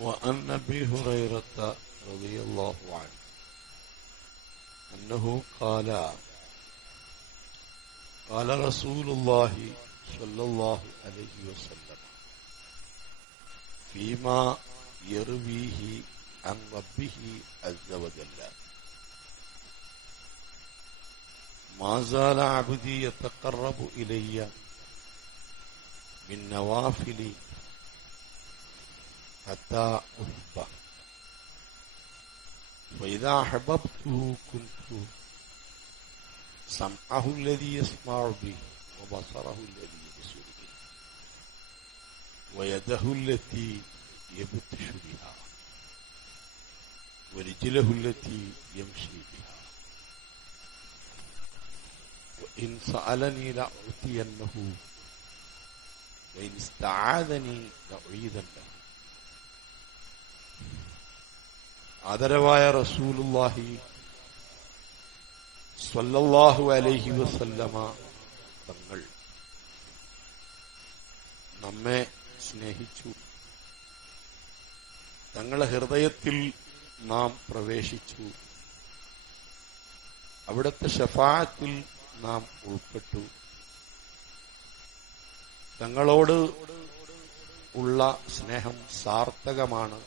وعن أبي هريرة رضي الله عنه أنه قال قال رسول الله صلى الله عليه وسلم فيما يرويه عن ربه عز وجل ما زال عبدي يتقرب إلي بالنوافل حتى أحبه فإذا أحببته كنت سمعه الذي يسمع به وبصره الذي يبصر به ويده التي يبطش بها ورجله التي يمشي بها وإن سألني لأعطينه وإن استعاذني لأعيذنه. ആദരവായ റസൂലുള്ളാഹി സ്വല്ലല്ലാഹു അലൈഹി വസല്ലമ തങ്ങൾ നമ്മെ സ്നേഹിച്ചു. തങ്ങളുടെ ഹൃദയത്തിൽ നാം പ്രവേശിച്ചു. അവിടുത്തെ ശഫാഅത്തിൽ നാം ഉൾപ്പെട്ടു. തങ്ങളോട് ഉള്ള സ്നേഹം സാർത്ഥകമാണ്,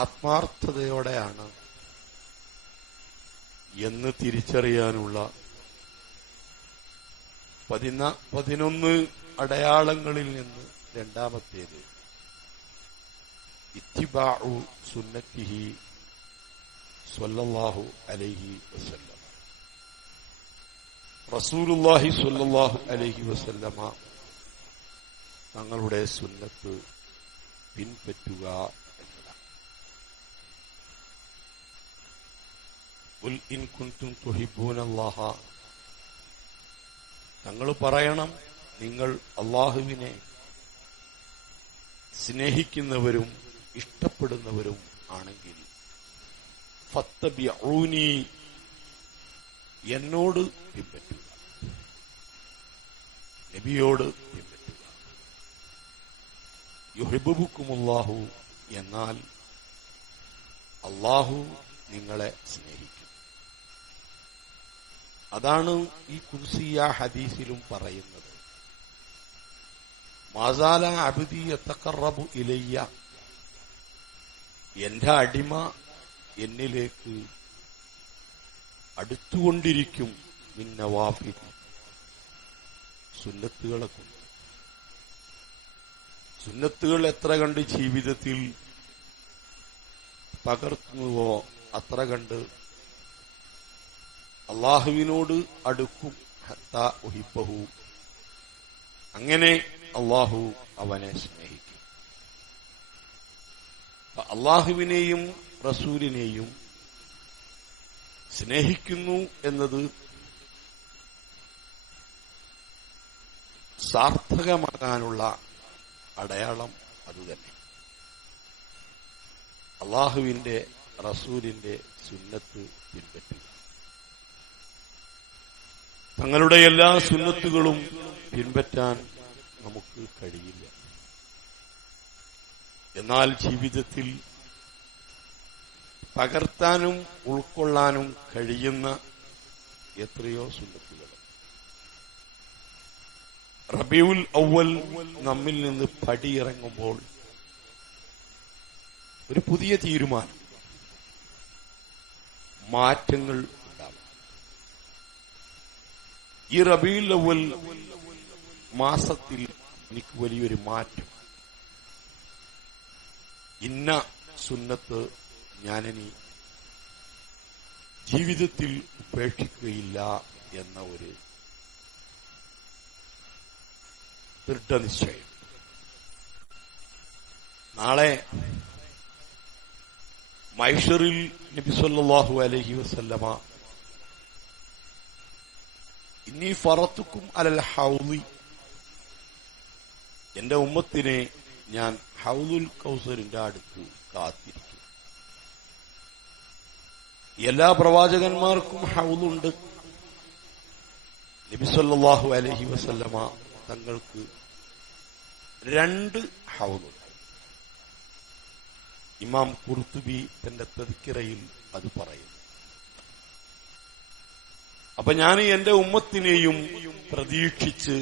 ആത്മാർത്ഥതയോടെയാണ് എന്ന് തിരിച്ചറിയാനുള്ള 11 അടയാളങ്ങളിൽ നിന്ന് രണ്ടാമത്തേത് ഇത്തിബാഉ സുന്നത്തിഹി സ്വല്ലല്ലാഹു അലൈഹി വസല്ലം. റസൂലുള്ളാഹി സ്വല്ലല്ലാഹു അലൈഹി വസല്ലമ തങ്ങളുടെ സുന്നത്ത് പിൻപറ്റുക. ഖുൽ ഇൻ കുൻതും തുഹിബ്ബൂനല്ലാഹ, തങ്ങൾ പറയണം, നിങ്ങൾ അല്ലാഹുവിനെ സ്നേഹിക്കുന്നവരും ഇഷ്ടപ്പെടുന്നവരും ആണെങ്കിൽ ഫത്തബിഊനി, എന്നോട് പിൻപറ്റുക, നബിയോട് പിൻപറ്റുക. യുഹിബ്ബുക്കുമുല്ലാഹു, എന്നാൽ അല്ലാഹു നിങ്ങളെ സ്നേഹിക്കും. അതാണ് ഈ കുർസിയ ഹദീസിലും പറയുന്നത്. മാസാല അബ്ദി യതഖറബു ഇലയ്യ, എന്റെ അടിമ എന്നിലേക്ക് അടുത്തുകൊണ്ടിരിക്കും. മിൻ നവാഫിൽ, സുന്നത്തുകളെ കൊണ്ട്. സുന്നത്തുകൾ എത്ര കണ്ട് ജീവിതത്തിൽ പകർത്തുന്നുവോ അത്ര കണ്ട് അള്ളാഹുവിനോട് അടുക്കും. ഹത്താ ഉഹിബ്ബഹു, അങ്ങനെ അള്ളാഹു അവനെ സ്നേഹിക്കും. അള്ളാഹുവിനെയും റസൂലിനെയും സ്നേഹിക്കുന്നു എന്നത് സാർത്ഥകമാകാനുള്ള അടയാളം അതുതന്നെ. അള്ളാഹുവിന്റെ റസൂലിന്റെ സുന്നത്ത് പിൻപറ്റുക. തങ്ങളുടെ എല്ലാ സുന്നത്തുകളും പിൻപറ്റാൻ നമുക്ക് കഴിയില്ല. എന്നാൽ ജീവിതത്തിൽ പകർത്താനും ഉൾക്കൊള്ളാനും കഴിയുന്ന എത്രയോ സുന്നത്തുകൾ. റബീഉൽ അവ്വൽ നമ്മിൽ നിന്ന് പടിയിറങ്ങുമ്പോൾ ഒരു പുതിയ തീരുമാനം, മാറ്റങ്ങൾ ഉണ്ടാവും. ഈ റബീഉൽ അവ്വൽ മാസത്തിൽ എനിക്ക് വലിയൊരു മാറ്റം, ഇന്ന സുന്നത്ത് ഞാനിനി ജീവിതത്തിൽ ഉപേക്ഷിക്കുകയില്ല എന്ന ഒരു ദൃഢനിശ്ചയം. നാളെ മഹ്ശറിൽ നബി സല്ലല്ലാഹു അലൈഹി വസല്ലമ ഇന്നി ഫറത്തുക്കും അലൽ ഹൗളി, എന്റെ ഉമ്മത്തിനെ ഞാൻ ഹൗലുൽ കൗസറിന്റെ അടുത്ത് കാത്തിരിക്കും. എല്ലാ പ്രവാചകന്മാർക്കും ഹൗലുണ്ട്. നബി സല്ലല്ലാഹു അലൈഹി വസല്ലമ തങ്ങൾക്ക് 2 ഹൗലുണ്ട്. ഇമാം ഖുർത്തുബി തന്റെ തദ്കിറയിൽ അത് പറയുന്നു. അപ്പൊ ഞാൻ എന്റെ ഉമ്മത്തിനെയും പ്രതീക്ഷിച്ച്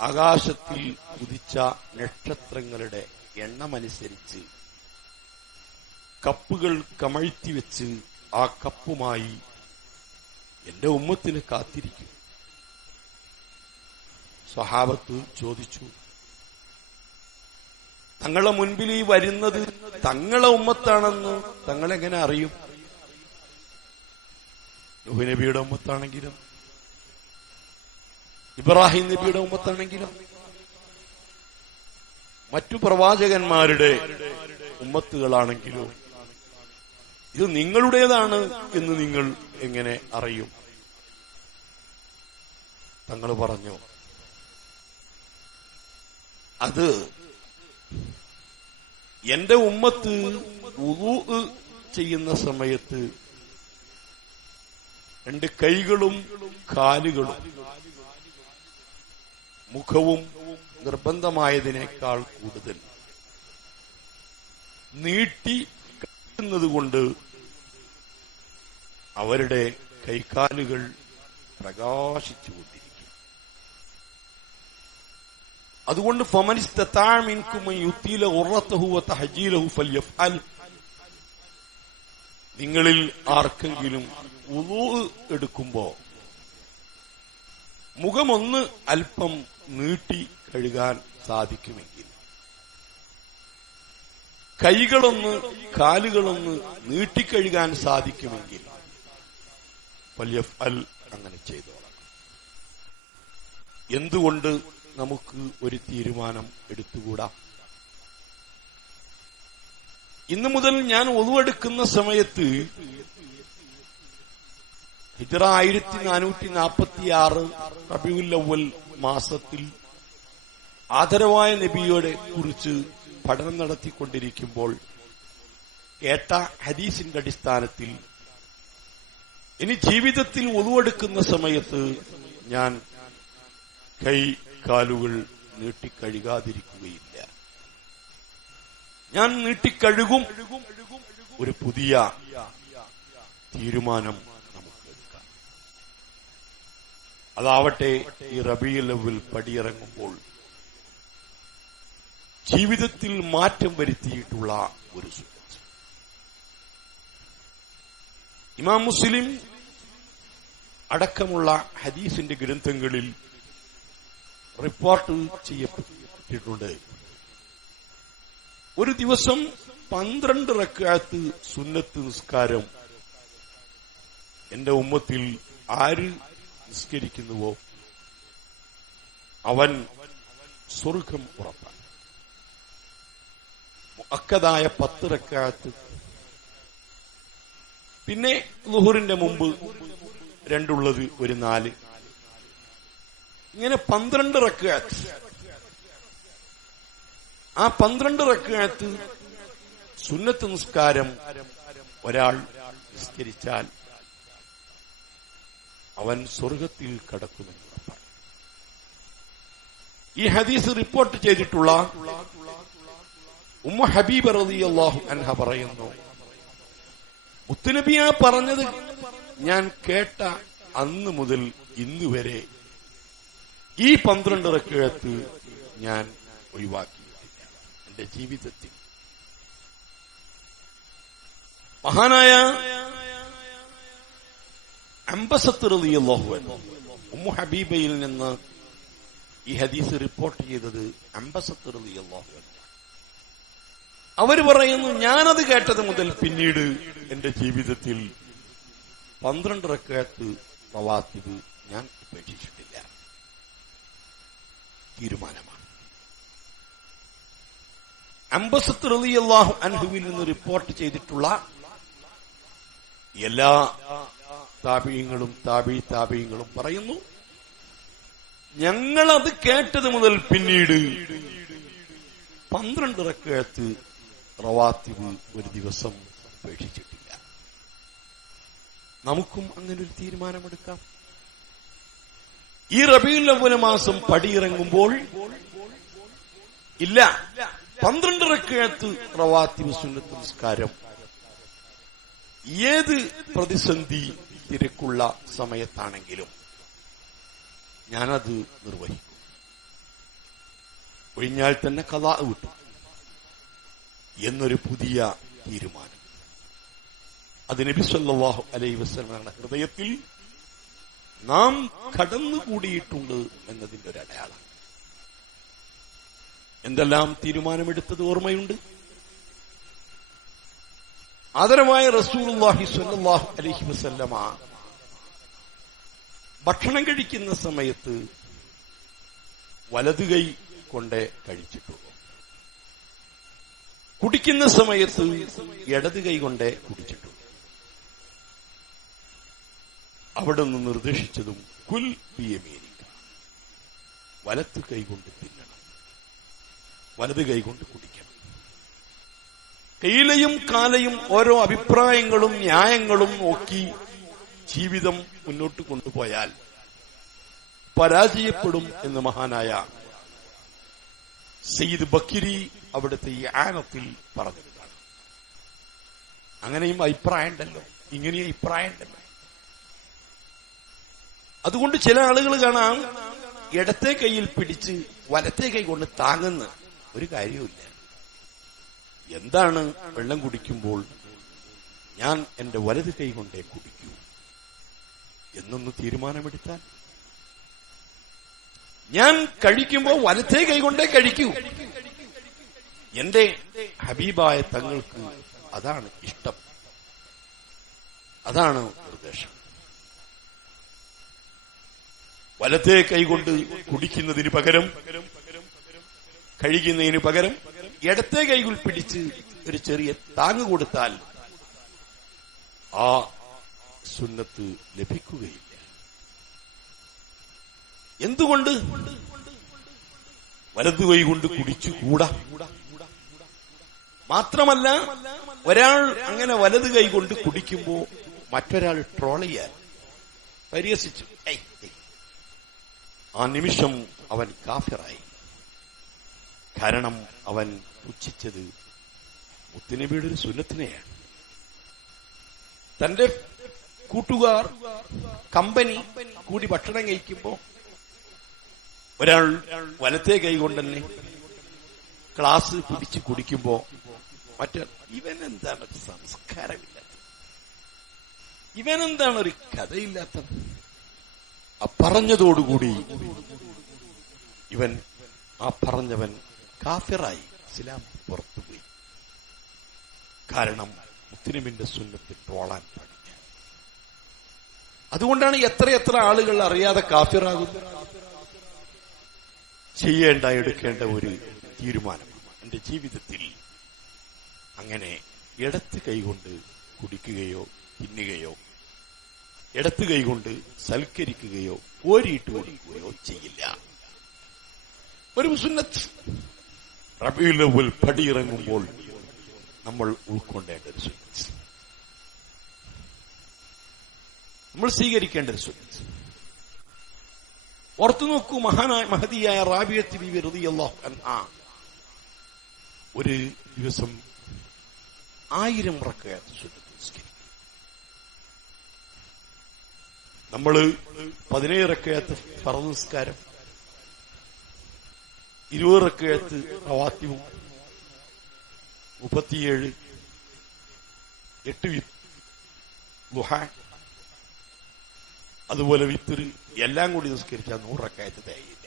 ആകാശത്തിൽ ഉദിച്ച നക്ഷത്രങ്ങളുടെ എണ്ണമനുസരിച്ച് കപ്പുകൾ കമഴ്ത്തിവെച്ച് ആ കപ്പുമായി എന്റെ ഉമ്മത്തിന് കാത്തിരിക്കും. സ്വഹാബത്ത് ചോദിച്ചു, തങ്ങളുടെ മുൻപിൽ ഈ വരുന്നത് തങ്ങളെ ഉമ്മത്താണെന്ന് തങ്ങളെങ്ങനെ അറിയും? നൂഹ് നബിയുടെ ഉമ്മത്താണെങ്കിലും ഇബ്രാഹിം നബിയുടെ ഉമ്മത്താണെങ്കിലും മറ്റു പ്രവാചകന്മാരുടെ ഉമ്മത്തുകളാണെങ്കിലും ഇത് നിങ്ങളുടേതാണ് എന്ന് നിങ്ങൾ എങ്ങനെ അറിയും? തങ്ങൾ പറഞ്ഞു, അത് എന്റെ ഉമ്മത്ത് വുളൂ ചെയ്യുന്ന സമയത്ത് രണ്ട് കൈകളും കാലുകളും മുഖവും നിർബന്ധമായതിനേക്കാൾ കൂടുതൽ നീട്ടി കൊണ്ട് അവരുടെ കൈകാലുകൾ പ്രകാശിച്ചുകൊണ്ടിരിക്കും. അതുകൊണ്ട് നിങ്ങളിൽ ആർക്കെങ്കിലും വുളൂ എടുക്കുമ്പോ മുഖമൊന്ന് അല്പം നീട്ടി കഴുകാൻ സാധിക്കുമെങ്കിൽ, കൈകളൊന്ന് കാലുകളൊന്ന് നീട്ടിക്കഴുകാൻ സാധിക്കുമെങ്കിൽ ഫൽയഫ്അൽ, അങ്ങനെ ചെയ്തോളാം. എന്തുകൊണ്ട് നമുക്ക് ഒരു തീരുമാനം എടുത്തുകൂടാ? ഇന്നു മുതൽ ഞാൻ ഒതുവെടുക്കുന്ന സമയത്ത് ഹിജ്റ 1446 റബീഉൽ അവ്വൽ മാസത്തിൽ ആദരവായ നബിയോടെ കുറിച്ച് പഠനം നടത്തിക്കൊണ്ടിരിക്കുമ്പോൾ കേട്ട ഹദീസിന്റെ അടിസ്ഥാനത്തിൽ ഇനി ജീവിതത്തിൽ ഒതുവെടുക്കുന്ന സമയത്ത് ഞാൻ കൈ കാലുകൾ നീട്ടിക്കഴുകാതിരിക്കുകയില്ല. ഞാൻ നീട്ടിക്കഴുകും. ഒരു പുതിയ തീരുമാനം നമുക്ക് എടുക്കാം. അതാവട്ടെ ഈ റബീഉൽ അവ്വൽ പടിയിറങ്ങുമ്പോൾ ജീവിതത്തിൽ മാറ്റം വരുത്തിയിട്ടുള്ള ഒരു സുന്നത്ത്. ഇമാം മുസ്ലിം അടക്കമുള്ള ഹദീസിന്റെ ഗ്രന്ഥങ്ങളിൽ റിപ്പോർട്ട് ചെയ്യപ്പെട്ടിട്ടുണ്ട്. ഒരു ദിവസം 12 റക്അത്ത് സുന്നത്ത് നിസ്കാരം എന്റെ ഉമ്മത്തിൽ ആര് നിസ്കരിക്കുന്നുവോ അവൻ സ്വർഗം ഉറപ്പാണ്. മുഅക്കദായ 10 റക്അത്ത്, പിന്നെ ളുഹറിന്റെ മുമ്പ് 2 ഉള്ളത് ഒരു 4, ഇങ്ങനെ 12 റക്അത്ത്. ആ 12 റക്അത്ത് സുന്നത്ത് നിസ്കാരം ഒരാൾ നിസ്കരിച്ചാൽ അവൻ സ്വർഗത്തിൽ കടക്കുമെന്ന് ഉറപ്പാണ്. ഈ ഹദീസ് റിപ്പോർട്ട് ചെയ്തിട്ടുള്ള ഉമ്മ ഹബീബ റളിയല്ലാഹു അൻഹ പറയുന്നു, മുത്തുനബിയാ പറഞ്ഞത് ഞാൻ കേട്ട അന്ന് മുതൽ ഇന്നുവരെ ഈ 12 റക്അത്ത് ഞാൻ ഒഴിവാക്കിയിട്ടില്ല എന്റെ ജീവിതത്തിൽ. മഹാനായ അംബസത്ത് റളിയല്ലാഹു അൻഹു ഉമ്മു ഹബീബയിൽ നിന്ന് ഈ ഹദീസ് റിപ്പോർട്ട് ചെയ്തത് അംബസത്ത് റളിയല്ലാഹു അൻഹു. അവര് പറയുന്നു, ഞാനത് കേട്ടത് മുതൽ പിന്നീട് എന്റെ ജീവിതത്തിൽ 12 റക്അത്ത് റവാത്തിബ് ഞാൻ ഉപേക്ഷിച്ചിട്ടില്ല. തീരുമാനമാണ്. അംബസത്ത് റളിയല്ലാഹു അൻഹുവിൽ നിന്ന് റിപ്പോർട്ട് ചെയ്തിട്ടുള്ള എല്ലാ താബീങ്ങളും താബീങ്ങളും പറയുന്നു, ഞങ്ങളത് കേട്ടത് മുതൽ പിന്നീട് 12 റക്അത്ത് റവാത്തിബ് ഒരു ദിവസം ഉപേക്ഷിച്ചിട്ടില്ല. നമുക്കും അങ്ങനൊരു തീരുമാനമെടുക്കാം. ഈ റബീഉൽ അവ്വൽ മാസം പടിയിറങ്ങുമ്പോൾ ഇല്ല 12 റക്അത്ത് റവാത്തിബ് സുന്നത്ത് നിസ്കാരം ഏത് പ്രതിസന്ധി തിരക്കുള്ള സമയത്താണെങ്കിലും ഞാനത് നിർവഹിക്കും. ഒഴിഞ്ഞാൽ തന്നെ ഖളാ വിട്ടു എന്നൊരു പുതിയ തീരുമാനം അത് നബി സല്ലല്ലാഹു അലൈഹി വസല്ലമയുടെ ഹൃദയത്തിൽ നാം കടന്നുകൂടിയിട്ടുണ്ട് എന്നതിന്റെ ഒരു അടയാളം. എന്തെല്ലാം തീരുമാനമെടുത്തത് ഓർമ്മയുണ്ട്? ആദരവായ റസൂലുള്ളാഹി സ്വല്ലല്ലാഹു അലൈഹി വസല്ലമ ഭക്ഷണം കഴിക്കുന്ന സമയത്ത് വലതു കൈ കൊണ്ടേ കഴിച്ചിട്ടുള്ളൂ. കുടിക്കുന്ന സമയത്ത് ഇടത് കൈ കൊണ്ടേ കുടിച്ചിട്ടുള്ളൂ. അവിടെ നിന്ന് നിർദ്ദേശിച്ചതും കുൽ ബിയമീനിക, വലത്ത് കൈകൊണ്ട് തിന്നണം, വലത് കൈകൊണ്ട് കുടിക്കണം. കയ്യിലെയും കാലയും ഓരോ അഭിപ്രായങ്ങളും ന്യായങ്ങളും നോക്കി ജീവിതം മുന്നോട്ട് കൊണ്ടുപോയാൽ പരാജയപ്പെടും എന്ന് മഹാനായ സയ്യിദ് ബക്കിരി അവിടുത്തെ ഈ ആനത്തിൽ പറഞ്ഞതാണ്. അങ്ങനെയും അഭിപ്രായം ഉണ്ടല്ലോ, ഇങ്ങനെയും അഭിപ്രായം ഉണ്ടല്ലോ. അതുകൊണ്ട് ചില ആളുകൾ കാണാം ഇടത്തെ കൈയിൽ പിടിച്ച് വലത്തെ കൈ കൊണ്ട് താങ്ങുന്ന ഒരു കാര്യവുമില്ല. എന്താണ് വെള്ളം കുടിക്കുമ്പോൾ ഞാൻ എന്റെ വലത് കൈ കൊണ്ടേ കുടിക്കൂ എന്നൊന്ന് തീരുമാനമെടുത്താൽ, ഞാൻ കഴിക്കുമ്പോൾ വലത്തെ കൈ കൊണ്ടേ കഴിക്കൂ. എന്റെ ഹബീബായ തങ്ങൾക്ക് അതാണ് ഇഷ്ടം, അതാണ് നിർദ്ദേശം. വലത്തെ കൈകൊണ്ട് കുടിക്കുന്നതിന് പകരം, കഴിക്കുന്നതിന് പകരം ഇടത്തെ കൈകൾ പിടിച്ച് ഒരു ചെറിയ താങ്ങ് കൊടുത്താൽ ആ സുന്നത്ത് ലഭിക്കുകയില്ല. എന്തുകൊണ്ട് വലതു കൈ കൊണ്ട് കുടിച്ചുകൂടാ? മാത്രമല്ല, ഒരാൾ അങ്ങനെ വലതു കൈ കൊണ്ട് കുടിക്കുമ്പോ മറ്റൊരാൾ ട്രോൾ ചെയ്യാൻ പരിഹസിച്ചു, ആ നിമിഷം അവൻ കാഫിറായി. കാരണം അവൻ പുച്ഛിച്ചത് മുത്തുനബിയുടെ ഒരു സുന്നത്തിനെയാണ്. തന്റെ കൂട്ടുകാർ കമ്പനി കൂടി ഭക്ഷണം കഴിക്കുമ്പോ ഒരാൾ വലത്തെ കൈ കൊണ്ട് തന്നെ ക്ലാസ് പിടിച്ച് കുടിക്കുമ്പോ മറ്റേ ഇവനെന്താണ് ഒരു സംസ്കാരമില്ലാത്തത്, ഇവനെന്താണ് ഒരു കഥയില്ലാത്തത്, ആ പറഞ്ഞതോടുകൂടി ഇവൻ, ആ പറഞ്ഞവൻ കാഫിറായി, ഇസ്ലാം പുറത്തുപോയി. കാരണം മുസ്ലിമിന്റെ സുന്നത്ത് ട്രോളാൻ പാടില്ല. അതുകൊണ്ടാണ് എത്രയെത്ര ആളുകൾ അറിയാതെ കാഫിറാകുന്നത്. ചെയ്യേണ്ട, എടുക്കേണ്ട ഒരു തീരുമാനം. എന്റെ ജീവിതത്തിൽ അങ്ങനെ ഇടത്ത് കൈകൊണ്ട് കുടിക്കുകയോ തിന്നുകയോ ഇടത്ത് കൈകൊണ്ട് സൽക്കരിക്കുകയോ കോരിയിട്ട് കൊടുക്കുകയോ ചെയ്യില്ല. ഒരു സുന്നത്ത് റബീഉൽ അവ്വൽ പടിയിറങ്ങുമ്പോൾ നമ്മൾ ഉൾക്കൊണ്ടേണ്ട ഒരു സുന്നത്ത്, നമ്മൾ സ്വീകരിക്കേണ്ട ഒരു സുന്നത്ത്. ഓർത്തു നോക്കൂ, മഹദിയായ റാബിയത്ത് ബീവി റളിയല്ലാഹു അൻഹാ ഒരു ദിവസം 1000 റക്അത്ത് സുന്നത്ത് നിസ്കരിക്കും. നമ്മള് 17 റക്അത്ത് ഫർദ് നിസ്കാരം, 20 റക്അത്ത് റവാത്തിബും, 37 8 ദുഹ, അതുപോലെ വിത്ർ എല്ലാം കൂടി നിസ്കരിച്ചാൽ 100 റക്അത്ത് തികയില്ല.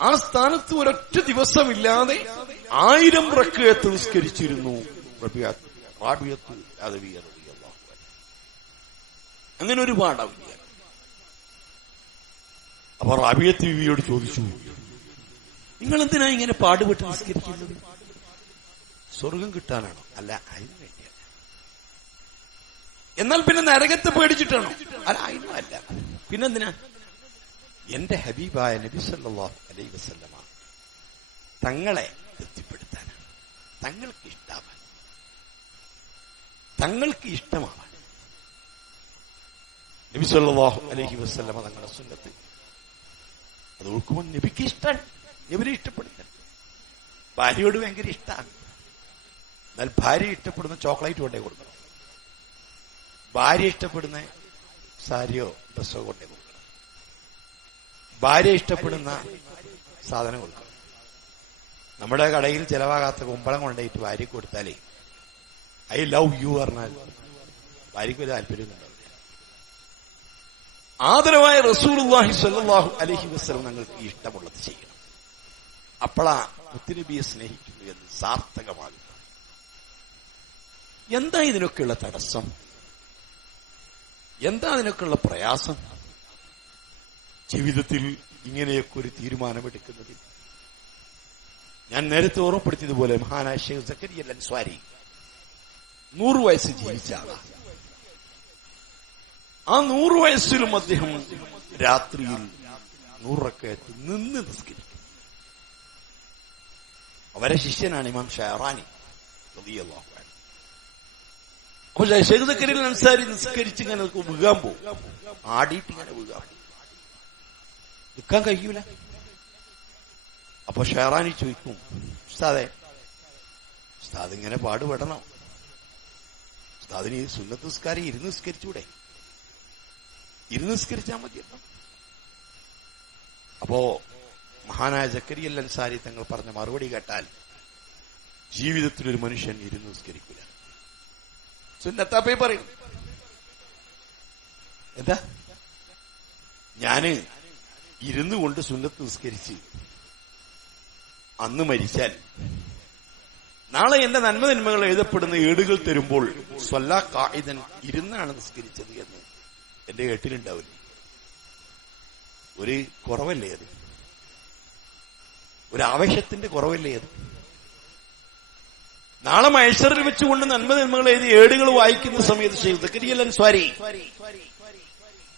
ആ സ്ഥാനത്ത് ഒരൊറ്റ ദിവസമില്ലാതെ 1000 റക്അത്ത് നിസ്കരിച്ചിരുന്നു റാബിയത്ത് അദവിയ്യ റളിയല്ലാഹു അൻഹ. അങ്ങനെ ഒരുപാട് ഔലിയ. അപ്പൊ റാബിയത്ത് ബീവിയോട് ചോദിച്ചു, നിങ്ങൾ എന്തിനാ ഇങ്ങനെ പാടുപെട്ട് നിസ്കരിക്കുന്നത്? സ്വർഗം കിട്ടാനാണോ? അല്ല, അതിന് വേണ്ടിയല്ല. എന്നാൽ പിന്നെ നരകത്തെ പേടിച്ചിട്ടാണോ? അല്ല, അതിനും അല്ല. പിന്നെന്തിനാ? എന്റെ ഹബീബായ നബി സല്ലല്ലാഹു അലൈഹി വസല്ലമ തങ്ങളെ തൃപ്തിപ്പെടുത്താനാണ്, തങ്ങൾക്ക് ഇഷ്ടാവാൻ, തങ്ങൾക്ക് ഇഷ്ടമാവാൻ. നബി സല്ലല്ലാഹു അലൈഹി വസല്ലമ തങ്ങളുടെ സുന്നത്ത് അത് ഉൾക്കുമ്പോൾ നബിക്ക് ഇഷ്ടമാണ്, നബിനെ ഇഷ്ടപ്പെടുത്താൻ. ഭാര്യയോട് ഭയങ്കര ഇഷ്ടമാണ്. എന്നാൽ ഭാര്യ ഇഷ്ടപ്പെടുന്ന ചോക്ലേറ്റ് കൊണ്ടേ കൊടുക്കണം, ഭാര്യ ഇഷ്ടപ്പെടുന്ന സാരിയോ ഡ്രസ്സോ കൊണ്ടേ കൊടുക്കണം, ഭാര്യ ഇഷ്ടപ്പെടുന്ന സാധനം കൊടുക്കണം. നമ്മുടെ കടയിൽ ചെലവാകാത്ത കുമ്പളം കൊണ്ടേറ്റ് ഭാര്യക്ക് കൊടുത്താലേ ഐ ലവ് യു പറഞ്ഞാൽ ഭാര്യയ്ക്ക് ഒരു താല്പര്യമൊന്നുണ്ടാവില്ല. ആദരവായ റസൂലുള്ളാഹി സ്വല്ലല്ലാഹു അലൈഹി വസല്ലം നിങ്ങൾക്ക് ഇഷ്ടമുള്ളത് ചെയ്യണം. അപ്പോഴാ മുത്തുനബിയെ സ്നേഹിക്കുന്നു എന്ന് സാർത്ഥകമാകും. എന്താ ഇതിനൊക്കെയുള്ള തടസ്സം? എന്താ ഇതിനൊക്കെയുള്ള പ്രയാസം? ജീവിതത്തിൽ ഇങ്ങനെയൊക്കെ ഒരു തീരുമാനമെടുക്കുന്നത്. ഞാൻ നേരത്തെ ഓർമ്മപ്പെടുത്തിയതുപോലെ മഹാനായ ശൈഖ് സക്കരിയ അൽ അൻസ്വാരി 100 വയസ്സ് ജീവിച്ച ആളാണ്. ആ 100 വയസ്സിലും അദ്ദേഹം രാത്രിയിൽ 100 റക്അത്ത് നിന്ന് നിസ്കരിക്കും. അവരെ ശിഷ്യനാണ് ഇമാം ഷഅറാനി റളിയല്ലാഹു അൻഹു. അപ്പോൾ ശൈഖ് സക്കരിയ അൽ അൻസാരി നിസ്കരിച്ച് ഇങ്ങനെ വീഴാൻ പോകും, ആടിയിട്ട് ഇങ്ങനെ വീഴാൻ പോകും, നിൽക്കാൻ കഴിയൂല. അപ്പൊ ഷഹറാനി ചോദിക്കും, ഉസ്താദ് ഇങ്ങനെ പാടുപെടണം, ഉസ്താദിന് ഈ സുന്നത്ത് നിസ്കാരം ഇരുന്ന് നിസ്കരിച്ചൂടെ? ഇരുന്ന് നിസ്കരിച്ചാൽ മതിയല്ലോ. അപ്പോ മഹാനായ സക്കരിയ അൽ അൻസാരി തങ്ങൾ പറഞ്ഞ മറുപടി കേട്ടാൽ ജീവിതത്തിലൊരു മനുഷ്യൻ ഇരുന്ന് നിസ്കരിക്കില്ല. സുന്നത്താപ്പേ പറയും, എന്താ ഞാന് ഇരുന്നു കൊണ്ട് സുന്നത്ത് നിസ്കരിച്ച് അന്ന് മരിച്ചാൽ നാളെ എന്റെ നന്മകൾ എഴുതപ്പെടുന്ന ഏടുകൾ തരുമ്പോൾ സ്വല്ലാ ഖാഇദൻ ഇരുന്നാണ് നിസ്കരിച്ചത് എന്ന് എന്റെ കേട്ടിലുണ്ടാവില്ല. ഒരു കുറവല്ലേ അത്? ഒരു ആവേശത്തിന്റെ കുറവല്ലേ അത്? നാളെ മഹ്ശറിൽ വെച്ചുകൊണ്ട് നന്മകൾ എഴുതി ഏടുകൾ വായിക്കുന്ന സമയത്ത് ശൈഖ് സക്കരിയ അൽ അൻസ്വാരി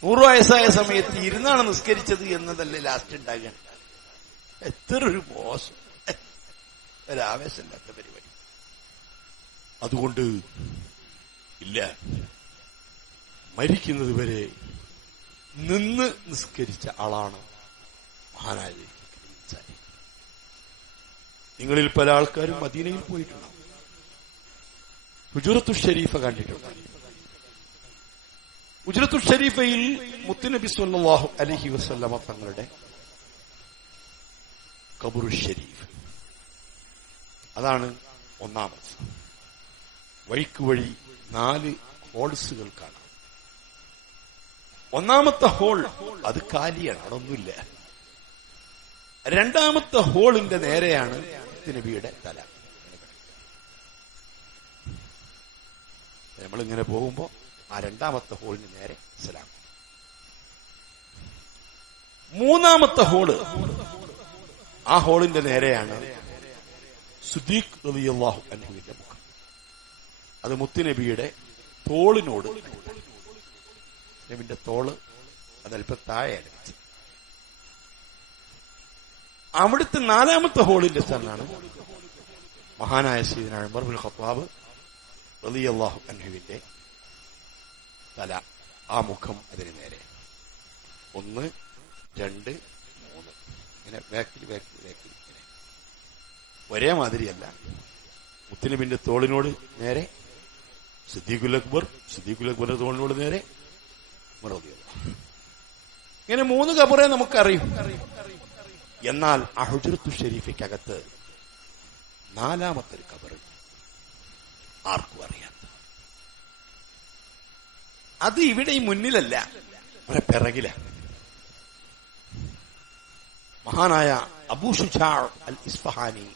100 വയസ്സായ സമയത്ത് ഇരുന്നാണ് നിസ്കരിച്ചത് എന്നതല്ലേ ലാസ്റ്റ് ഉണ്ടാകുക. എത്ര ഒരു മോശം, ഒരാവേശമില്ലാത്ത പരിപാടി. അതുകൊണ്ട് ഇല്ല, മരിക്കുന്നത് വരെ നിന്ന് നിസ്കരിച്ച ആളാണ് മഹാനായ. നിങ്ങളിൽ പല ആൾക്കാരും മദീനയിൽ പോയിട്ടുണ്ടാവും, ഹുജറത്തു ഷരീഫ കണ്ടിട്ടുണ്ട്. ഹുജറത്തു ഷരീഫയിൽ മുത്തുനബി സ്വല്ലല്ലാഹു അലൈഹി വസല്ലമ തങ്ങളുടെ ഖബറു ഷരീഫ്, അതാണ് ഒന്നാമത്. വഴിക്ക് വഴി 4 ഹോൾസുകൾ കാണാം. ഒന്നാമത്തെ ഹോൾ അത് കാലിയാണ്, അവിടെ ഒന്നുമില്ല. രണ്ടാമത്തെ ഹോളിന്റെ നേരെയാണ് മുത്തുനബിയുടെ തല. നമ്മളിങ്ങനെ പോകുമ്പോ ആ രണ്ടാമത്തെ ഹോളിന് നേരെ സലാം. മൂന്നാമത്തെ ഹോള്, ആ ഹോളിന്റെ നേരെയാണ് സിദ്ദീഖ് റളിയല്ലാഹു അൻഹുവിന്റെ മുഖം. അത് മുത്തുനബിയുടെ തോളിനോട്, നബിന്റെ തോള് അതല്പം താഴെയാണ് വെച്ചത്. അവിടുത്തെ 4ാമത്തെ ഹോളിന്റെ സ്ഥാനാണ് മഹാനായ സയ്യിദുനാ ഉമർ ഇബ്നുൽ ഖത്താബ് റളിയല്ലാഹു അൻഹുവിന്റെ തല, ആ മുഖം അതിന് നേരെ. 1, 2, 3 ഇങ്ങനെ ബാക്കിൽ ഇങ്ങനെ ഒരേ മാതിരിയല്ല. മുത്തുനബിന്റെ തോളിനോട് നേരെ സിദ്ദീഖുൽ അക്ബറിന്റെ തോളിനോട് നേരെ ഉമർ റളിയല്ലാഹു. ഇങ്ങനെ 3 ഖബറേ നമുക്കറിയും. എന്നാൽ ആ ഹുജറത്തു ഷരീഫയ്ക്കകത്ത് 4ാമത്തെ ഒരു ഖബർ ആർക്കും അറിയാത്ത, അത് ഇവിടെ ഈ മുന്നിലല്ല, ഇവിടെ പിറകില. മഹാനായ അബൂ ശുജാ അൽ ഇസ്ഫഹാനി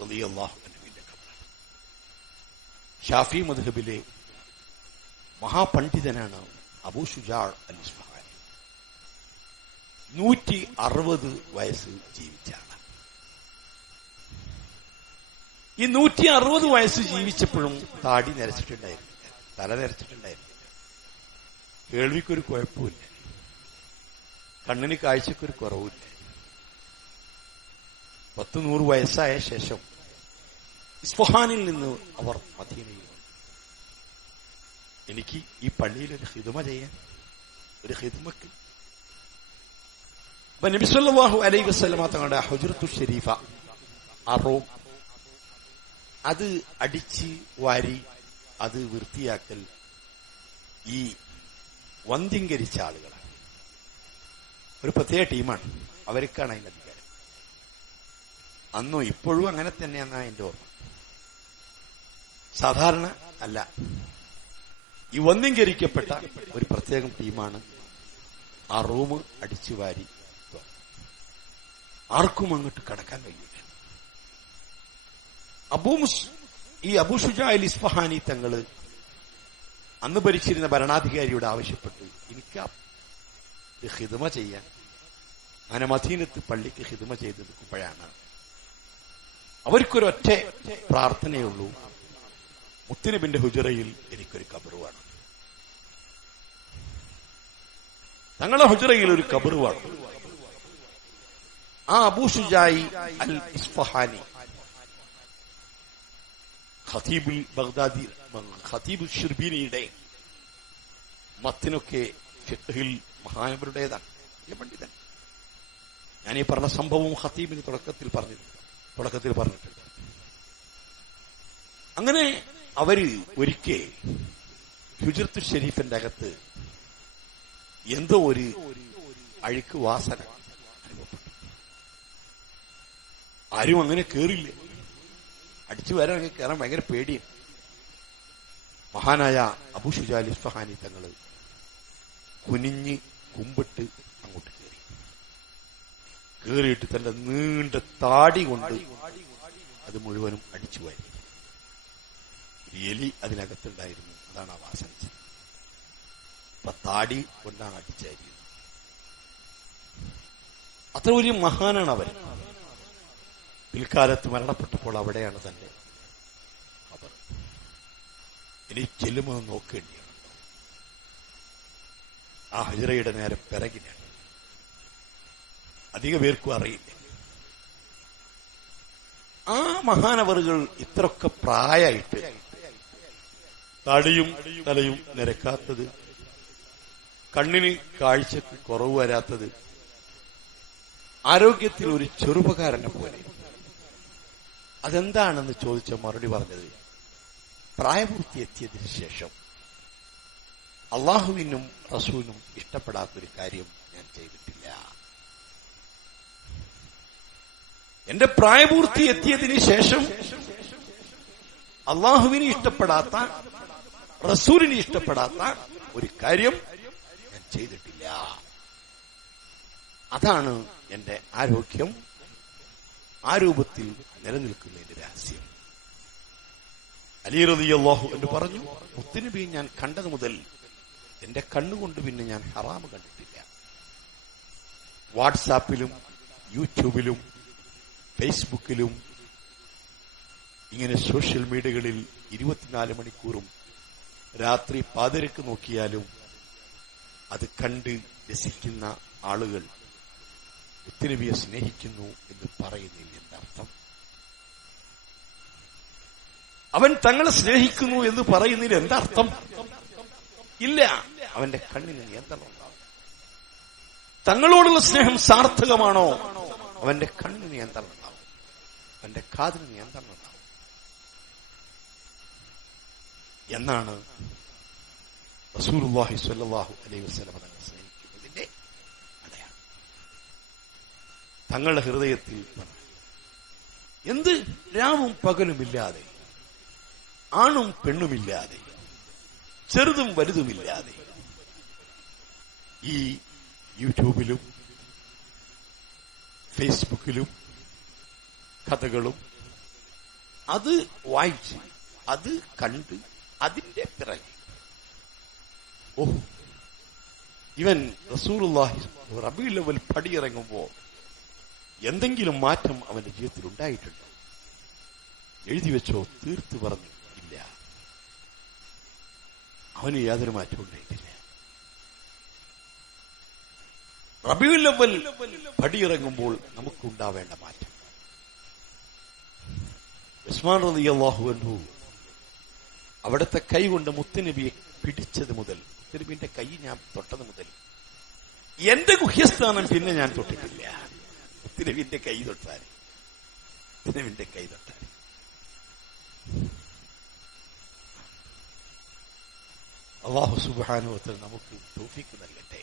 റളിയല്ലാഹു അൻഹുവിന്റെ ഖബറാണ്. ഷാഫി മദ്ഹബിലെ മഹാപണ്ഡിതനാണ് അബൂ ശുജാ അൽ ഇസ്ഫഹാനി. 160 വയസ്സ് ജീവിച്ച ആളാണ്. ഈ 160 വയസ്സ് ജീവിച്ചപ്പോഴും താടി നരച്ചിട്ടുണ്ടായിരുന്നില്ല, തല നരച്ചിട്ടുണ്ടായിരുന്നില്ല. കേൾവിക്കൊരു കുഴപ്പമില്ല, കണ്ണിന് കാഴ്ചക്കൊരു കുറവില്ല. 100 വയസ്സായ ശേഷം ഇസ്ഫഹാനിൽ നിന്ന് അവർ മദീനയിൽ വന്നു. എനിക്ക് ഈ പള്ളിയിൽ ഒരു ഖിദ്മ ചെയ്യാൻ, ഒരു ഖിദ്മക്ക്. അപ്പൊ നബി സല്ലല്ലാഹു അലൈഹി വസല്ലമ തങ്ങളുടെ ഹുജറത്തു ഷരീഫ, ആ റൂം അത് അടിച്ച് വാരി അത് വൃത്തിയാക്കൽ ഈ വന്ധ്യംകരിച്ച ആളുകളാണ്. ഒരു പ്രത്യേക ടീമാണ്, അവർക്കാണ് അതിന്റെ അധികാരം. അന്നും ഇപ്പോഴും അങ്ങനെ തന്നെയാണെന്നാണ് എന്റെ ഓർമ്മ. സാധാരണ അല്ല, ഈ വന്ധ്യംകരിക്കപ്പെട്ട ഒരു പ്രത്യേകം ടീമാണ് ആ റൂം അടിച്ചു വാരി. ആർക്കും അങ്ങോട്ട് കടക്കാൻ കഴിയില്ല. ഈ അബൂ ഷുജാ അൽ ഇസ്ഫഹാനി തങ്ങള് അന്ന് ഭരിച്ചിരുന്ന ഭരണാധികാരിയോട് ആവശ്യപ്പെട്ടു, എനിക്ക് ഹിദ്മ ചെയ്യാൻ. അങ്ങനെ മദീനത്ത് പള്ളിക്ക് ഹിദ്മ ചെയ്ത് നിൽക്കുമ്പോഴാണ് അവർക്കൊരൊറ്റ പ്രാർത്ഥനയുള്ളൂ, മുത്തുനബിന്റെ ഹുജറയിൽ എനിക്കൊരു ഖബർ വേണം. തങ്ങളുടെ ഹുജറയിൽ ഒരു ഖബർ വേണം. ആ അബൂ ഷുജായി അൽ ഇസ്ഫഹാനി ഖതീബുൽ ബഗ്ദാദി, ഖതീബുൽ ഷിർബീനിയുടെ മത്തിനൊക്കെ ഫിഖ്ഹിൽ മഹാനവരുടേതാണ്, പണ്ഡിതൻ. ഞാനീ പറഞ്ഞ സംഭവം ഖതീബിന് തുടക്കത്തിൽ പറഞ്ഞിട്ടുണ്ട്. അങ്ങനെ അവര് ഒരിക്കൽ ഹുജ്റത്തുൽ ഷരീഫിന്റെ അകത്ത് എന്തോ ഒരു അഴുക്ക് വാസന അനുഭവപ്പെട്ടു. ആരും അങ്ങനെ കേറില്ല, അടിച്ചു വരാൻ കയറാൻ ഭയങ്കര പേടിയും. മഹാനായ അബൂ ഷുജാ അൽ ഇസ്ഫഹാനി തങ്ങള് കുനിഞ്ഞ് കുമ്പിട്ട് അങ്ങോട്ട് കേറിയിട്ട് തന്റെ നീണ്ട താടി കൊണ്ട് അത് മുഴുവനും അടിച്ചു വാരി. എലി അതിനകത്തുണ്ടായിരുന്നു, അതാണ് ആ വാസന. അപ്പൊ താടി കൊണ്ടാണ് അടിച്ചായിരിക്കുന്നത്. അത്ര വലിയ മഹാനാണ് അവൻ. പിൽക്കാലത്ത് മരണപ്പെട്ടപ്പോൾ അവിടെയാണ് തന്റെ ഖബർ. ഇനി ചെല്ലുമ്പോൾ നോക്കേണ്ടിയാണ്. ആ ഹുജറയുടെ നേരെ പിറകിലാണ്. അധിക പേർക്കും അറിയില്ല. ആ മഹാനവറുകൾ ഇത്രയൊക്കെ പ്രായമായിട്ട് താടിയും തലയും നിരക്കാത്തത്, കണ്ണിന് കാഴ്ചക്ക് കുറവ് വരാത്തത്, ആരോഗ്യത്തിൽ ഒരു ചെറുപ്പക്കാരനെ പോലെ. അതെന്താണെന്ന് ചോദിച്ച മറുപടി പറഞ്ഞത്, പ്രായപൂർത്തി എത്തിയതിനു ശേഷം അള്ളാഹുവിനും റസൂലിനും ഇഷ്ടപ്പെടാത്തൊരു കാര്യം ഞാൻ ചെയ്തിട്ടില്ല. എന്റെ പ്രായപൂർത്തി എത്തിയതിനു ശേഷം അള്ളാഹുവിനെ ഇഷ്ടപ്പെടാത്ത, റസൂലിനെ ഇഷ്ടപ്പെടാത്ത ഒരു കാര്യം ഞാൻ ചെയ്തിട്ടില്ല. അതാണ് എന്റെ ആരോഗ്യം ആ രൂപത്തിൽ നിലനിൽക്കുന്നതിന്റെ രഹസ്യം. അലി റളിയല്ലാഹു അൻഹു പറഞ്ഞു, മുത്തുനബി ഞാൻ കണ്ടത് മുതൽ എന്റെ കണ്ണുകൊണ്ട് പിന്നെ ഞാൻ ഹറാമ് കണ്ടിട്ടില്ല. വാട്സാപ്പിലും യൂട്യൂബിലും ഫേസ്ബുക്കിലും ഇങ്ങനെ സോഷ്യൽ മീഡിയകളിൽ 24 മണിക്കൂറും രാത്രി പാതിരക്ക് നോക്കിയാലും അത് കണ്ട് രസിക്കുന്ന ആളുകൾ മുത്തുനബിയെ സ്നേഹിക്കുന്നു എന്ന് പറയുന്നതിൽ എന്താർത്ഥം? അവൻ തങ്ങളെ സ്നേഹിക്കുന്നു എന്ന് പറയുന്നതിൽ എന്താർത്ഥം? ഇല്ല, അവന്റെ കണ്ണിന് നിയന്ത്രണം ഉണ്ടാവും. തങ്ങളോടുള്ള സ്നേഹം സാർത്ഥകമാണോ, അവന്റെ കണ്ണിന് നിയന്ത്രണം ഉണ്ടാവും, അവന്റെ കാതിന് നിയന്ത്രണം ഉണ്ടാവും. എന്നാണ് റസൂലുള്ളാഹി സ്വല്ലല്ലാഹു അലൈഹി വസല്ലം തങ്ങളെ സ്നേഹിക്കുന്നതിന്റെ അടയാളം. തങ്ങളുടെ ഹൃദയത്തിൽ എന്ത് രാവും പകലുമില്ലാതെ, ആണും പെണ്ണുമില്ലാതെ, ചെറുതും വലുതുമില്ലാതെ ഈ യൂട്യൂബിലും ഫേസ്ബുക്കിലും കഥകളും അത് വായിച്ച്, അത് കണ്ട്, അതിന്റെ പിറകെ ഇവൻ റസൂലുള്ളാഹി റബീഉൽ അവ്വൽ പടിയിറങ്ങുമ്പോ എന്തെങ്കിലും മാറ്റം അവന്റെ ജീവിതത്തിൽ ഉണ്ടായിട്ടുണ്ടോ? എഴുതി വെച്ചോ? തീർത്തു പറഞ്ഞു, ഇല്ല. അവന് യാതൊരു മാറ്റവും ഉണ്ടായിട്ടില്ല. റബീഉൽ അവ്വൽ പടിയിറങ്ങുമ്പോൾ നമുക്കുണ്ടാവേണ്ട മാറ്റം. ഉസ്മാൻ റളിയല്ലാഹു അൻഹു അവിടുത്തെ കൈ കൊണ്ട് മുത്തുനബിയെ പിടിച്ചത് മുതൽ, മുത്തുനബിന്റെ കൈ ഞാൻ തൊട്ടത് മുതൽ എന്റെ ഗുഹ്യസ്ഥാനം പിന്നെ ഞാൻ തൊട്ടിട്ടില്ല. മുത്തുനബിന്റെ കൈ തൊട്ടാൽ, മുത്തുനബിന്റെ കൈ തൊട്ടാൽ അല്ലാഹു സുബ്ഹാനഹു വ തആല നമുക്ക് തൗഫീഖ് നൽകട്ടെ.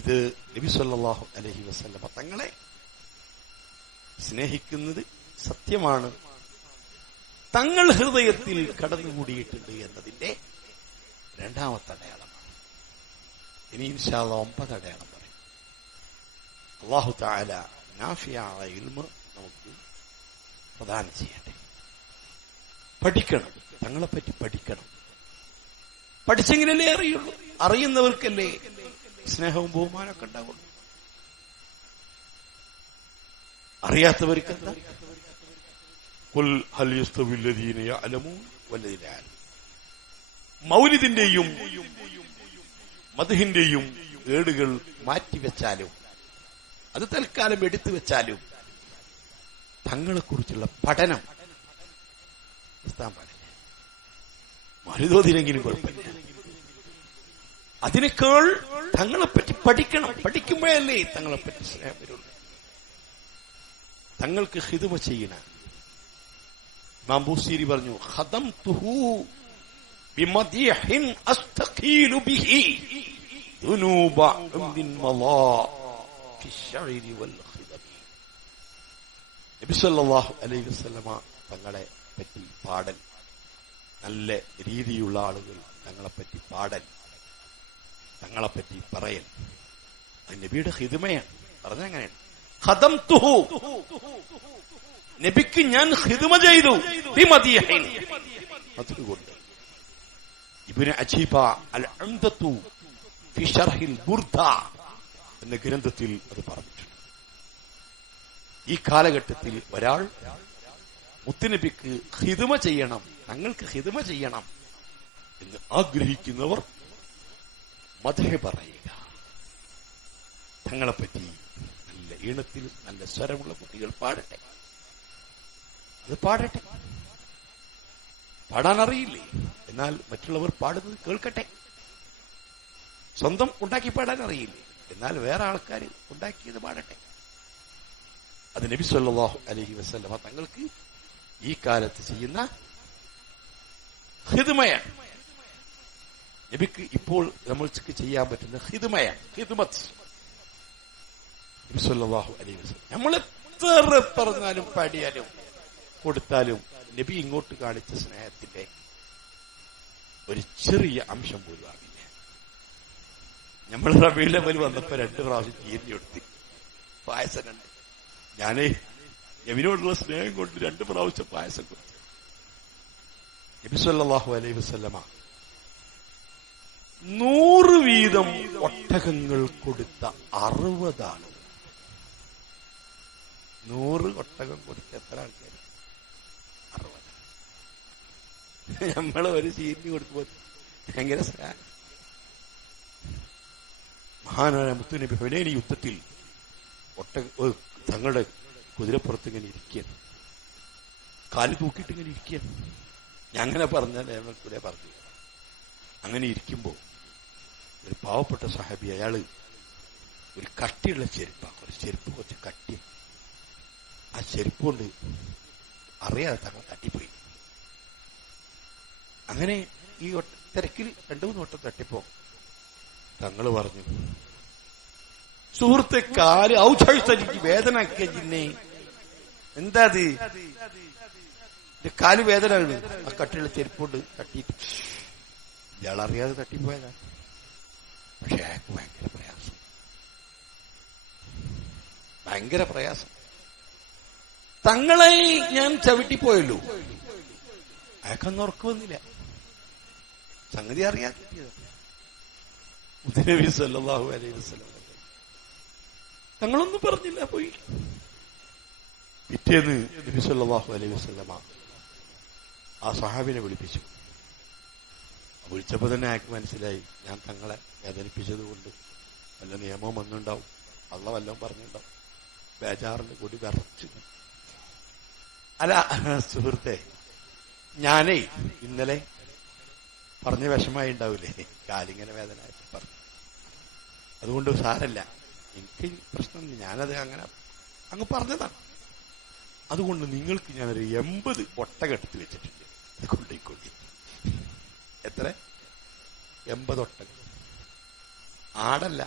ഇത് നബി സല്ലല്ലാഹു അലൈഹി വസല്ലമ തങ്ങളെ സ്നേഹിക്കുന്നത് സത്യമാണ്, തങ്ങൾ ഹൃദയത്തിൽ കടന്നുകൂടിയിട്ടുണ്ട് എന്നതിന്റെ രണ്ടാമത്തെ അടയാളമാണ്. ഇനി ഇൻഷാ അല്ലാഹ് 9 അടയാളം പറയും. അല്ലാഹു തആല നാഫിയായ ഇൽമ് നമുക്ക് പ്രദാനം ചെയ്യട്ടെ. പഠിക്കണം, തങ്ങളെപ്പറ്റി പഠിക്കണം. പഠിച്ചെങ്കിലല്ലേ അറിയുള്ളൂ. അറിയുന്നവർക്കല്ലേ സ്നേഹവും ബഹുമാനമൊക്കെ ഉണ്ടാവുള്ളൂ. അറിയാത്തവർക്കെന്താ? ഖുൽ ഹൽ യസ്തവി അല്ലദീന യഅലമൂന വല്ലദീന ലാ യഅലമൂൻ. മൗലിദിന്റെയും മദ്ഹിന്റെയും ഏടുകൾ മാറ്റിവെച്ചാലും അത് തൽക്കാലം എടുത്തു വെച്ചാലും തങ്ങളെക്കുറിച്ചുള്ള പഠനം നിർത്താൻ പാടില്ല. മരുതോതിലെങ്കിലും കുഴപ്പമില്ല. അതിനേക്കാൾ തങ്ങളെപ്പറ്റി പഠിക്കണം. പഠിക്കുമ്പോഴല്ലേ തങ്ങളെപ്പറ്റി സ്നേഹം വരുള്ളൂ. തങ്ങൾക്ക് ഖിദ്മ ചെയ്യണം. ഇമാം ബൂസീരി പറഞ്ഞു, ഖദംതുഹു ബിമദീഹിൻ അസ്തഖീലു ബിഹി ദുനൂബ ഉംദിൻ മളാ ഫിശ്ശഅരി വൽ ഖിദമി. നബി സല്ലല്ലാഹു അലൈഹി വസല്ലമ തങ്ങളെ പറ്റി പാടൽ, നല്ല രീതിയുള്ള ആളുകൾ തങ്ങളെപ്പറ്റി പാടൽ, തങ്ങളെപ്പറ്റി പറയൽ, അത് നബിയുടെ ഖിദ്മയാണ്. പറഞ്ഞെങ്ങനെയാണ്? ഖദംതുഹു, നബിക്ക് ഞാൻ ഖിദ്മ ചെയ്തു, ബിമദീഹിൻ, അതുകൊണ്ട്. ഇബ്നു അജീബ അൽ ഉംദത്തു ഫി ശർഹിൽ ബുർദ എന്ന ഗ്രന്ഥത്തിൽ അത് പറഞ്ഞിട്ടുണ്ട്. ഈ കാലഘട്ടത്തിൽ ഒരാൾ മുത്തുനബിക്ക് ഖിദ്മ ചെയ്യണം, തങ്ങൾക്ക് ഖിദ്മ ചെയ്യണം എന്ന് ആഗ്രഹിക്കുന്നവർ മദ്ഹ് പറയുക. തങ്ങളെപ്പറ്റി നല്ല ഈണത്തിൽ നല്ല സ്വരമുള്ള കുട്ടികൾ പാടട്ടെ. അത് പാടട്ടെ. പാടാനറിയില്ലേ, എന്നാൽ മറ്റുള്ളവർ പാടുന്നത് കേൾക്കട്ടെ. സ്വന്തം ഉണ്ടാക്കി പാടാൻ അറിയില്ലേ, എന്നാൽ വേറെ ആൾക്കാർ ഉണ്ടാക്കിയത് പാടട്ടെ. അത് നബി സല്ലല്ലാഹു അലൈഹി വസല്ലമ തങ്ങൾക്ക് ഈ കാലത്ത് ചെയ്യുന്ന ഖിദ്മയാണ്. നബിക്ക് ഇപ്പോൾ നമ്മൾക്ക് ചെയ്യാൻ പറ്റുന്ന ഖിദ്മയാണ്, ഖിദ്മത്ത്. നബി സല്ലല്ലാഹു അലൈഹി വസല്ലം നമ്മൾ എത്ര പറഞ്ഞാലും പാടിയാലും കൊടുത്താലും നബി ഇങ്ങോട്ട് കാണിച്ച സ്നേഹത്തിന്റെ ഒരു ചെറിയ അംശം പോലും ആകില്ല. നമ്മൾ റബീഉൽ അവ്വൽ വന്നപ്പോ 2 പ്രാവശ്യം ചീരിഞ്ഞു കൊടുത്ത് പായസം കണ്ട്. ഞാനേ നബിയോടുള്ള സ്നേഹം കൊണ്ട് 2 പ്രാവശ്യം പായസം കൊടുത്തു. നബി സല്ലല്ലാഹു അലൈഹി വസല്ലമ 100 വീതം ഒട്ടകങ്ങൾ കൊടുത്ത 60 ആണ്. 100 ഒട്ടകം കൊടുത്ത എത്ര ആൾക്കാർ? 60. നമ്മള് ഒരു ചീരിഞ്ഞു കൊടുക്കുമ്പോ ഭയങ്കര സ്നേഹം. മഹാനായ മുത്തുനബി ഹുനൈൻ യുദ്ധത്തിൽ തങ്ങളുടെ കുതിരപ്പുറത്ത് ഇങ്ങനെ ഇരിക്കുകയാണ്, കാല് തൂക്കിയിട്ട് ഇങ്ങനെ ഇരിക്കുകയാണ്. ഞങ്ങനെ പറഞ്ഞാൽ കൂടെ പറഞ്ഞു. അങ്ങനെ ഇരിക്കുമ്പോ ഒരു പാവപ്പെട്ട സഹാബി, അയാള് ഒരു കട്ടിയുള്ള ചെരുപ്പാണ്, ഒരു ചെരുപ്പ് കുറച്ച് കട്ടി. ആ ചെരുപ്പ് കൊണ്ട് അറിയാതെ തങ്ങൾ തട്ടിപ്പോയി. അങ്ങനെ ഈ തിരക്കിൽ 2-3 വട്ടം തട്ടിപ്പോ തങ്ങൾ പറഞ്ഞു, സുഹൃത്തെ കാല് ഔഷധിക്ക് വേദന ആക്കിയ ജിന്നെ. എന്താ അത്? കാല് വേദനയാണ്. ആ കട്ടിയുള്ള ചെരുപ്പുണ്ട് തട്ടിയിട്ട്. ഇയാളറിയാതെ തട്ടിപ്പോയതാ. പക്ഷെ അയാൾക്ക് ഭയങ്കര പ്രയാസം, ഭയങ്കര പ്രയാസം. തങ്ങളെ ഞാൻ ചവിട്ടിപ്പോയല്ലോ. അയാൾക്കൊന്നും ഉറക്കം വന്നില്ല. സംഗതി അറിയാൻ കിട്ടിയത്. നബി സല്ലല്ലാഹു അലൈഹി വസല്ലം തങ്ങളൊന്നും പറഞ്ഞില്ല, പോയി. പിറ്റേന്ന് നബി സല്ലല്ലാഹു അലൈഹി വസല്ലമ ആ സഹാബിനെ വിളിപ്പിച്ചു. വിളിച്ചപ്പോ തന്നെ അയാൾക്ക് മനസ്സിലായി, ഞാൻ തങ്ങളെ വേദനിപ്പിച്ചത് കൊണ്ട് വല്ല നിയമം വന്നുണ്ടാവും, അള്ള വല്ലതും പറഞ്ഞിട്ടുണ്ടാവും. ബേജാറിന് കൂടി വിറച്ചു. അല്ല സുഹൃത്തെ, ഞാനേ ഇന്നലെ പറഞ്ഞ വിഷമായി ഉണ്ടാവൂലേ, കാലിങ്ങനെ വേദന പറഞ്ഞു. അതുകൊണ്ട് സാരല്ല, എനിക്ക് പ്രശ്നമില്ല, ഞാനത് അങ്ങനെ അങ്ങ് പറഞ്ഞതാണ്. അതുകൊണ്ട് നിങ്ങൾക്ക് ഞാനൊരു 80 ഒട്ടകം എടുത്ത് വെച്ചിട്ടുണ്ട്, അത് കൊണ്ടുപോയിക്കൊള്ളി. എത്ര? 80 ഒട്ടകം. ആടല്ല,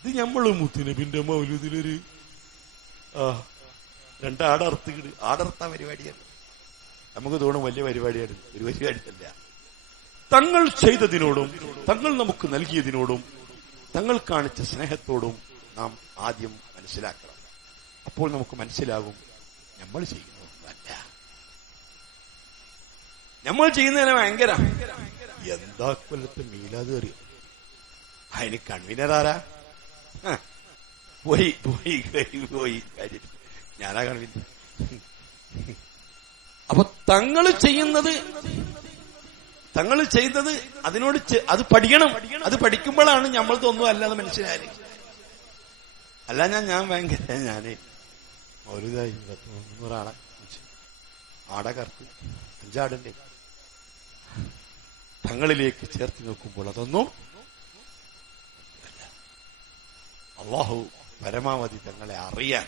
ഇത് ഞമ്മള് മുത്തുനബിന്റെ മൗലൂദിലൊരു 2 ആടർത്തിക്കിട്. ആടർത്ത പരിപാടിയാണ്. നമുക്ക് തോന്നും വലിയ പരിപാടിയാണ്. ഒരു പരിപാടിയല്ല. തങ്ങൾ ചെയ്തതിനോടും തങ്ങൾ നമുക്ക് നൽകിയതിനോടും തങ്ങൾ കാണിച്ച സ്നേഹത്തോടും നാം ആദ്യം മനസ്സിലാക്കണം. അപ്പോൾ നമുക്ക് മനസ്സിലാകും നമ്മൾ ചെയ്യുന്നതല്ല. നമ്മൾ ചെയ്യുന്നതിന് ഭയങ്കര എന്താ കൊല്ലത്തെ മീലാത് അറിയും. അതിന് കൺവീനറാരാ? പോയി പോയി പോയി കാര്യം ഞാനാ കൺവീനർ. അപ്പൊ തങ്ങൾ ചെയ്തത് അതിനോട് അത് പഠിക്കണം. അത് പഠിക്കുമ്പോഴാണ് നമ്മൾതൊന്നും അല്ലാതെ മനസ്സിലായത്. അല്ല ഞാൻ ഭയങ്കര ഞാന് മൗലൂദായി 200 ആളെ ആട കറുത്ത് 5 ആടുണ്ട്. തങ്ങളിലേക്ക് ചേർത്ത് നോക്കുമ്പോൾ അതൊന്നും അള്ളാഹു പരമാവധി തങ്ങളെ അറിയാൻ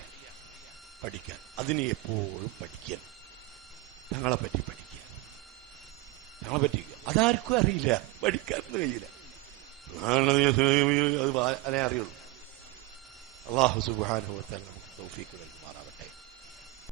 പഠിക്കാൻ, അതിനെ എപ്പോഴും പഠിക്കാൻ, തങ്ങളെ പറ്റി പഠിക്കാൻ, തങ്ങളെ പറ്റി അതാർക്കും അറിയില്ല, പഠിക്കാനൊന്നും കഴിയില്ല. അത് അറിയുള്ളൂ. അള്ളാഹു സുബ്ഹാനഹു വ തആല നമുക്ക് തൗഫീഖ് നൽകി.